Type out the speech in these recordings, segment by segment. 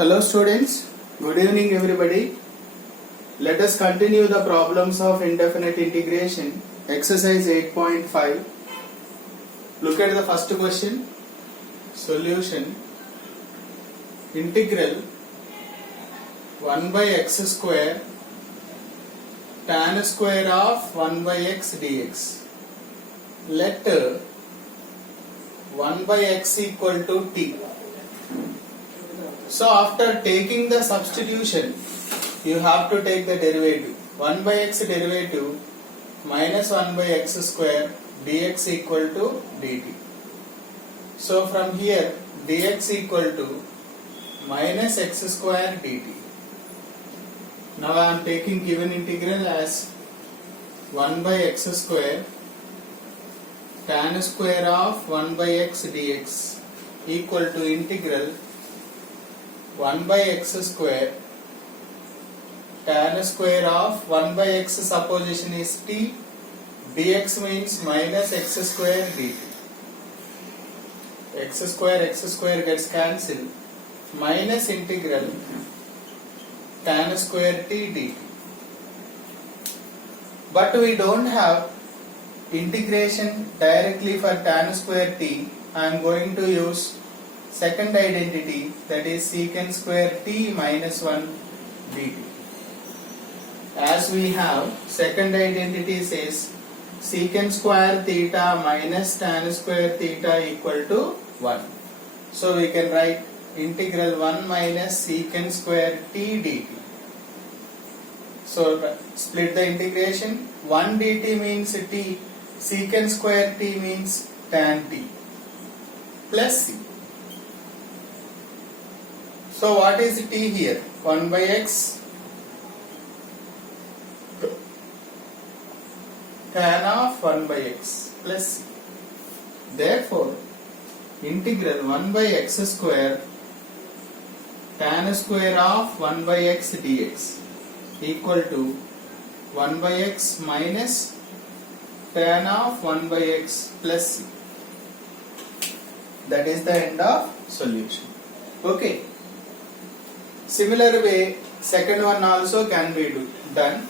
Hello students, good evening everybody. Let us continue the problems of indefinite integration, exercise 8.5. Look at the first question. Solution: integral 1 by x square tan square of 1 by x dx. Let 1 by x equal to t. So after taking the substitution, you have to take the derivative. 1 by x derivative minus 1 by x square dx equal to dt. So from here dx equal to minus x square dt. Now I am taking given integral as 1 by x square tan square of 1 by x dx equal to integral 1 by x square tan square of 1 by x, supposition is t, dx means minus x square dt. X square gets cancelled, minus integral tan square t dt. But we don't have integration directly for tan square t. I am going to use second identity, that is secant square t minus 1 dt. As we have second identity says secant square theta minus tan square theta equal to 1. So we can write integral 1 minus secant square t dt. So split the integration. 1 dt means t, secant square t means tan t plus c. So what is t here? 1 by x tan of 1 by x plus c. Therefore, integral 1 by x square tan square of 1 by x dx equal to 1 by x minus tan of 1 by x plus c. That is the end of solution. Okay. Similar way, second one also can be done.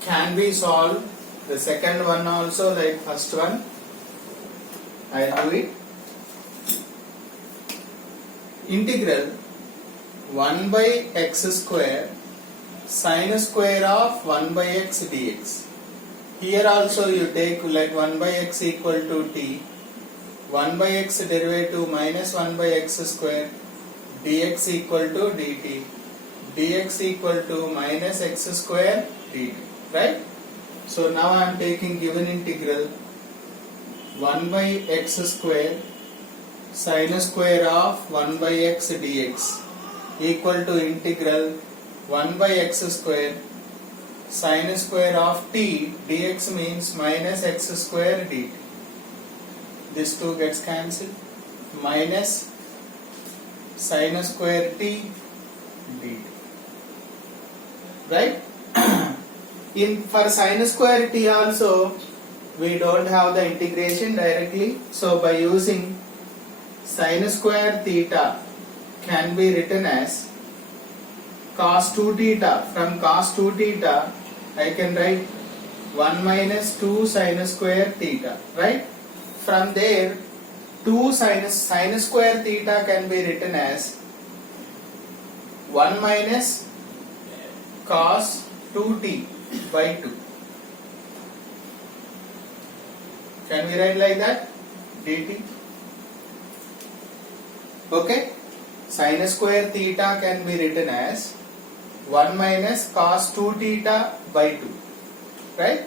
Can be solved. The second one also like first one. I will do it. Integral 1 by x square sin square of 1 by x dx. Here also you take like 1 by x equal to t. 1 by x derivative minus 1 by x square dx equal to dt, dx equal to minus x square dt, right? So now I am taking given integral 1 by x square sin square of 1 by x dx equal to integral 1 by x square sin square of t, dx means minus x square dt. This two gets cancelled, minus sin square t dt, right? For sin square t also we don't have the integration directly, so by using sin square theta can be written as cos 2 theta. From cos 2 theta I can write 1 minus 2 sin square theta, right? From there 2 sin square theta can be written as 1 minus cos 2t by 2. Can we write like that? dt. Okay? Sin square theta can be written as 1 minus cos 2 theta by 2. Right?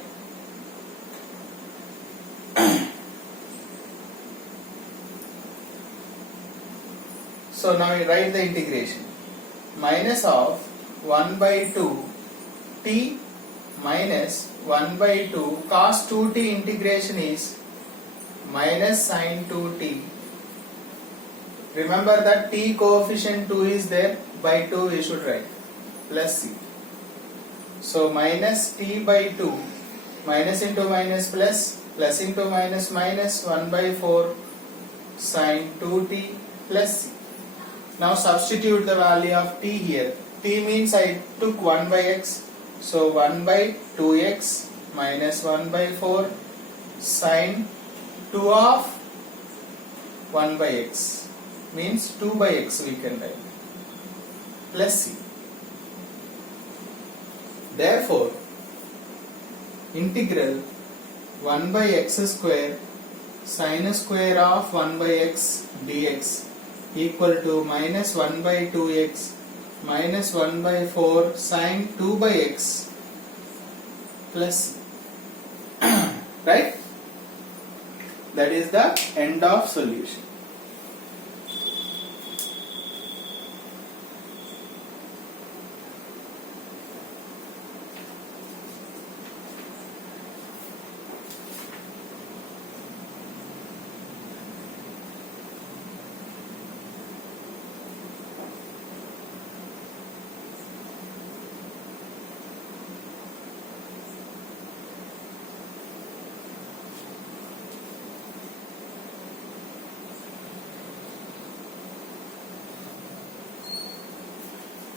So now we write the integration. Minus of 1 by 2 t minus 1 by 2 cos 2t integration is minus sin 2t. Remember that t coefficient 2 is there, by 2 we should write, plus c. So minus t by 2, minus into minus plus, plus into minus minus 1 by 4 sin 2t plus c. Now substitute the value of t here. T means I took 1 by x. So 1 by 2x minus 1 by 4 sine 2 of 1 by x means 2 by x we can write plus c. Therefore, integral 1 by x square sine square of 1 by x dx equal to minus 1 by 2x minus 1 by 4 sine 2 by x plus right? That is the end of solution.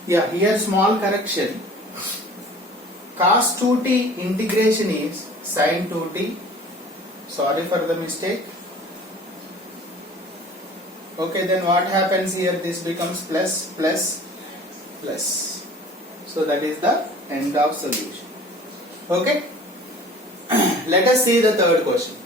Yeah, here small correction. Cos 2t integration is sin 2t. Sorry for the mistake. Okay, then what happens here? This becomes plus, plus, plus. So that is the end of solution. Okay. Let us see the third question.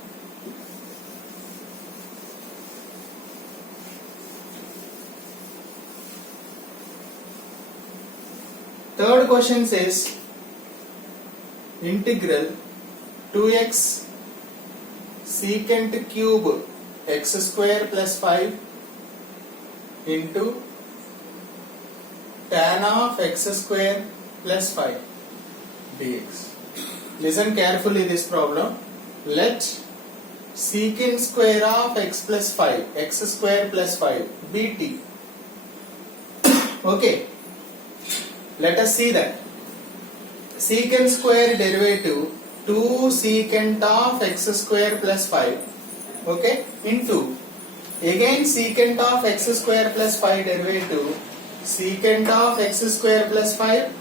Third question says integral 2x secant cube x square plus 5 into tan of x square plus 5 dx. Listen carefully this problem. Let secant square of x plus 5, x square plus 5 be t. Okay. Let us see that. Secant square derivative 2 secant of x square plus 5, okay, into again secant of x square plus 5 derivative secant of x square plus 5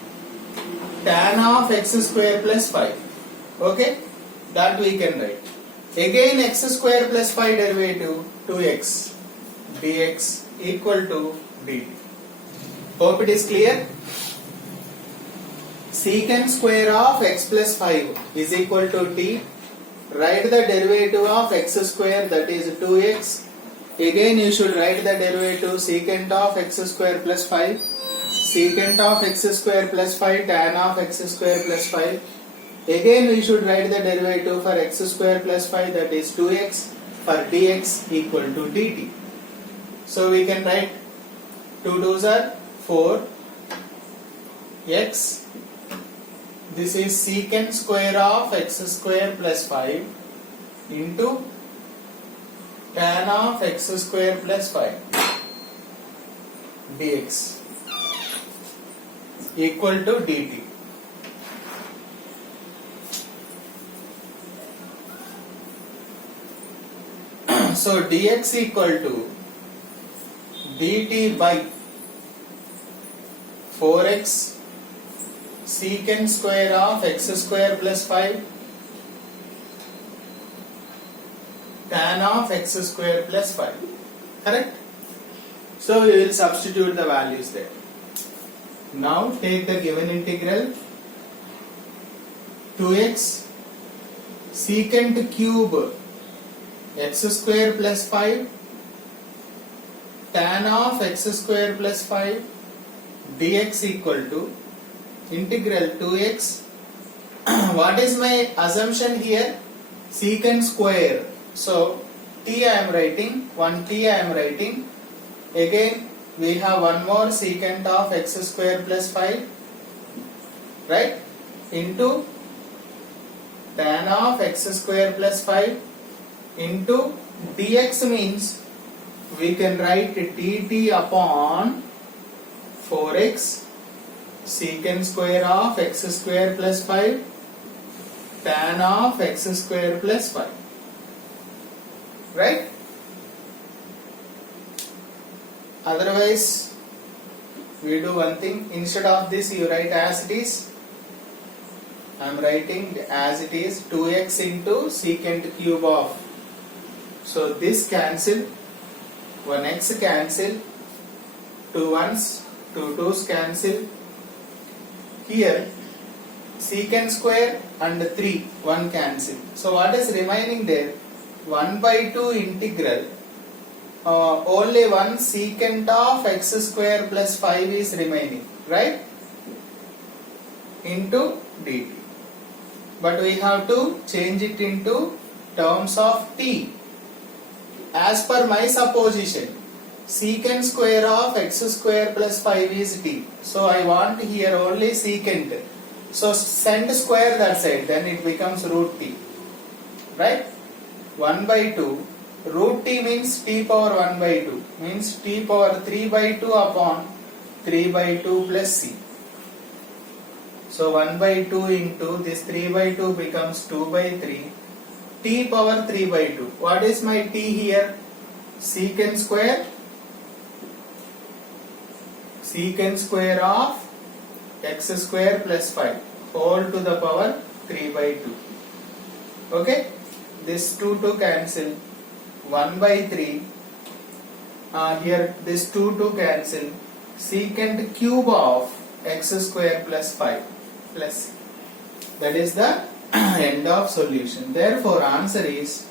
tan of x square plus 5, okay, that we can write. Again x square plus 5 derivative 2x dx equal to dt. Hope it is clear. Secant square of x plus 5 is equal to t. Write the derivative of x square, that is 2x. Again you should write the derivative secant of x square plus 5. Secant of x square plus 5 tan of x square plus 5. Again we should write the derivative for x square plus 5, that is 2x, for dx equal to dt. So we can write 2 2s are 4 x. This is secant square of x square plus 5 into tan of x square plus 5 dx equal to dt. So dx equal to dt by 4x secant square of x square plus 5 tan of x square plus 5, correct? So we will substitute the values there. Now take the given integral 2x secant cube x square plus 5 tan of x square plus 5 dx equal to integral 2x. What is my assumption here? Secant square. So t I am writing, 1t I am writing. Again we have one more secant of x square plus 5, right, into tan of x square plus 5 into dx means we can write dt upon 4x secant square of x square plus 5 tan of x square plus 5, right? Otherwise we do one thing. Instead of this, you write as it is. I am writing as it is 2x into secant cube of. So this cancel, 1x cancel, 2 1s, 2 2s cancel. Here secant square and 3, 1 cancel. So what is remaining there? 1 by 2 integral. Only 1 secant of x square plus 5 is remaining, right? Into dt. But we have to change it into terms of t. As per my supposition, secant square of x square plus 5 is t. So I want here only secant. So send square that side, then it becomes root t. Right? 1 by 2. Root t means t power 1 by 2. Means t power 3 by 2 upon 3 by 2 plus c. So 1 by 2 into this 3 by 2 becomes 2 by 3. T power 3 by 2. What is my t here? Secant square. Secant square of x square plus 5 whole to the power 3 by 2. Okay? This 2 to cancel. 1 by 3. Here this 2 to cancel. Secant cube of x square plus 5 plus. That is the end of solution. Therefore answer is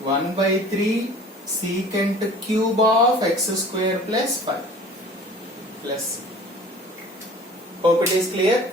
1 by 3 secant cube of x square plus 5 plus. Hope it is clear.